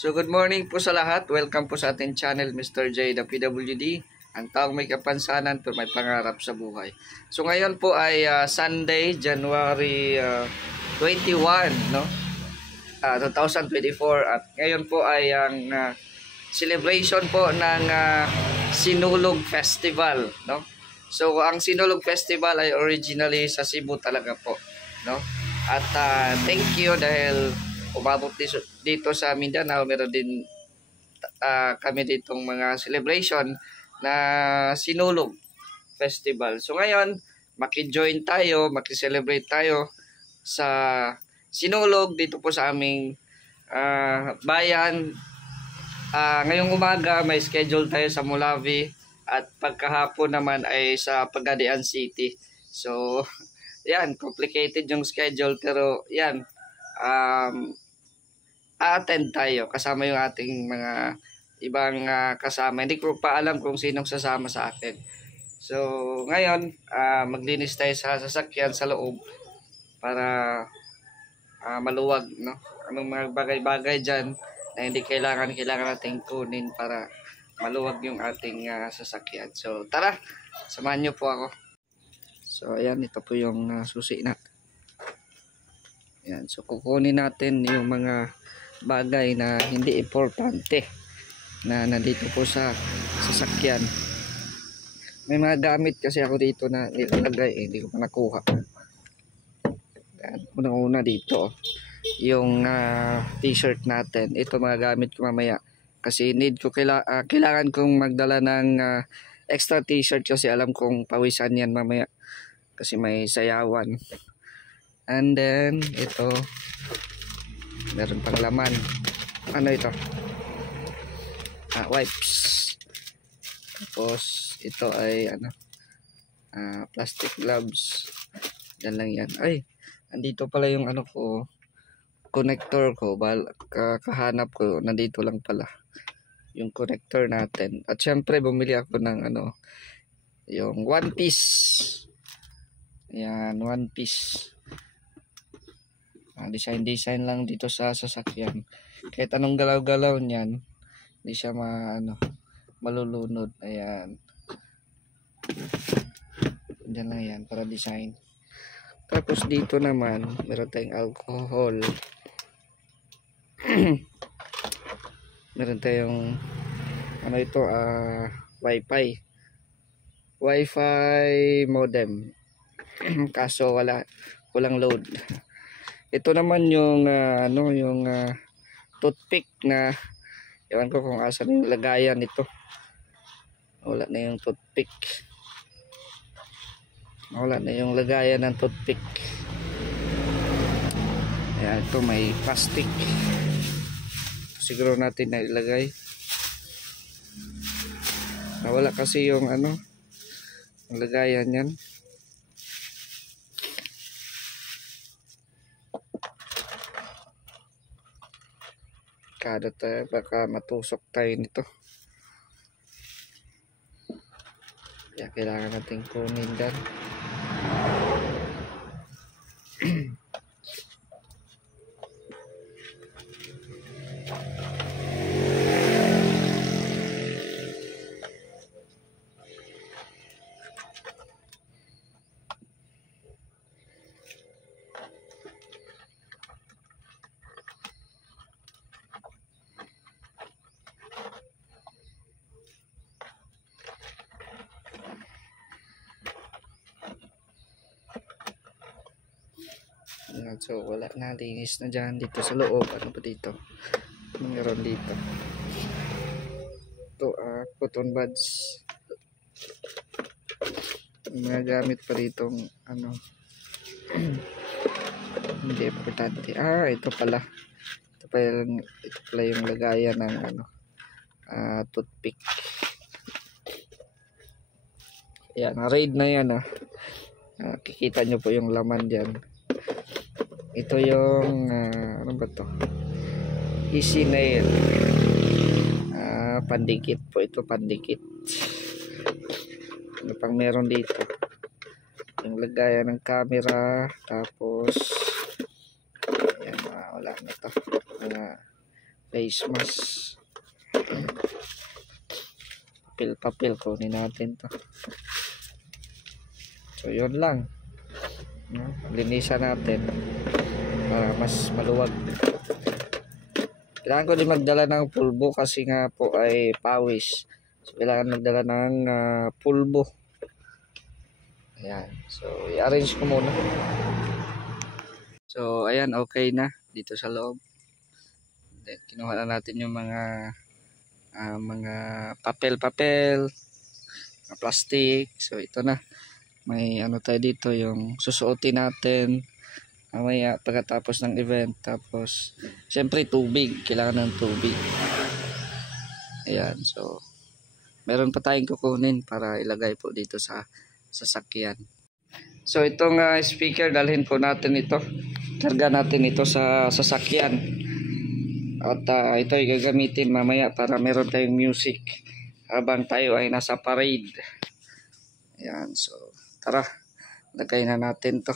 So good morning po sa lahat. Welcome po sa ating channel Mr. J the PWD. Ang taong may kapansanan pero may pangarap sa buhay. So ngayon po ay Sunday, January 21, no? 2024 at ngayon po ay ang celebration po ng Sinulog Festival, no? So ang Sinulog Festival ay originally sa Cebu talaga po, no? At thank you dahil umabot dito sa Mindanao. Meron din kami ditong mga celebration na Sinulog Festival. So ngayon, maki-join tayo, maki-celebrate tayo sa Sinulog dito po sa aming bayan. Ngayong umaga may schedule tayo sa Mulavi at pagkahapon naman ay sa Pagadian City. So yan, complicated yung schedule pero yan, a-attend tayo kasama yung ating mga ibang kasama. Hindi ko pa alam kung sinong sasama sa atin. So ngayon, maglinis tayo sa sasakyan sa loob para maluwag, no? Anong mga bagay-bagay dyan na hindi kailangan nating kunin para maluwag yung ating sasakyan. So tara, samahan nyo po ako. So ayan, ito po yung susi na. Ayan, so kukunin natin yung mga bagay na hindi importante na nandito po sa sasakyan. May mga gamit kasi ako dito na nilalagay, hindi ko pa nakuha. Ayan, unang-una dito yung t-shirt natin. Ito mga gamit ko mamaya kasi need ko kailangan kong magdala ng extra t-shirt kasi alam kong pawisan yan mamaya kasi may sayawan. And then ito meron pang laman. Ano ito? Wipes. Tapos ito ay plastic gloves. Yan lang yan. Ay, andito pala yung ko, connector ko. Kahanap ko, nandito lang pala yung connector natin. At syempre bumili ako ng yung one piece. Yan, one piece. Design lang dito sa sasakyan. Kahit anong galaw-galaw niyan, hindi siya malulunod. Ayan. Diyan lang yan para design. Tapos dito naman, meron tayong alcohol. Meron tayong Wi-Fi modem. Kaso walang load. Ito naman yung toothpick na ewan ko kung asan yung lagayan nito. Wala na yung toothpick. Wala na yung lagayan ng toothpick. Ayan, ito may plastic. Siguro natin na ilagay. Nawala kasi yung lagayan yan. Kada tayo, baka matusok tayo nito. Kaya kailangan natin kunin dyan. So wala na, linis na dyan. Dito sa loob, ano pa dito? Meron dito ito, cotton buds. Mga gamit pa ditong hindi importante. Ito pala yung lagayan ng toothpick. Yan, raid na yan. Kikita nyo po yung laman dyan. Ito yung ano ba to? Easy nail. Pandikit po ito, pandikit. Ano pang meron dito? Yung lagayan ng camera. Tapos yan, wala na to. face mask. Papel kunin natin to. So yun lang, linisan natin para mas maluwag. Kailangan ko din magdala ng pulbo kasi nga po ay pawis, so kailangan magdala ng pulbo. Ayan, so i-arrange ko muna. So ayan, okay na dito sa loob. Then kinuha na natin yung mga papel, plastic. So ito na, may ano tayo dito, yung susuotin natin mamaya pagkatapos ng event. Tapos syempre tubig, kailangan ng tubig. Ayan, so meron pa tayong kukunin para ilagay po dito sa sasakyan. So itong speaker, dalhin po natin ito, karga natin ito sa sasakyan. At ito ay gagamitin mamaya para meron tayong music habang tayo ay nasa parade. Ayan, so tara, lagay na natin to.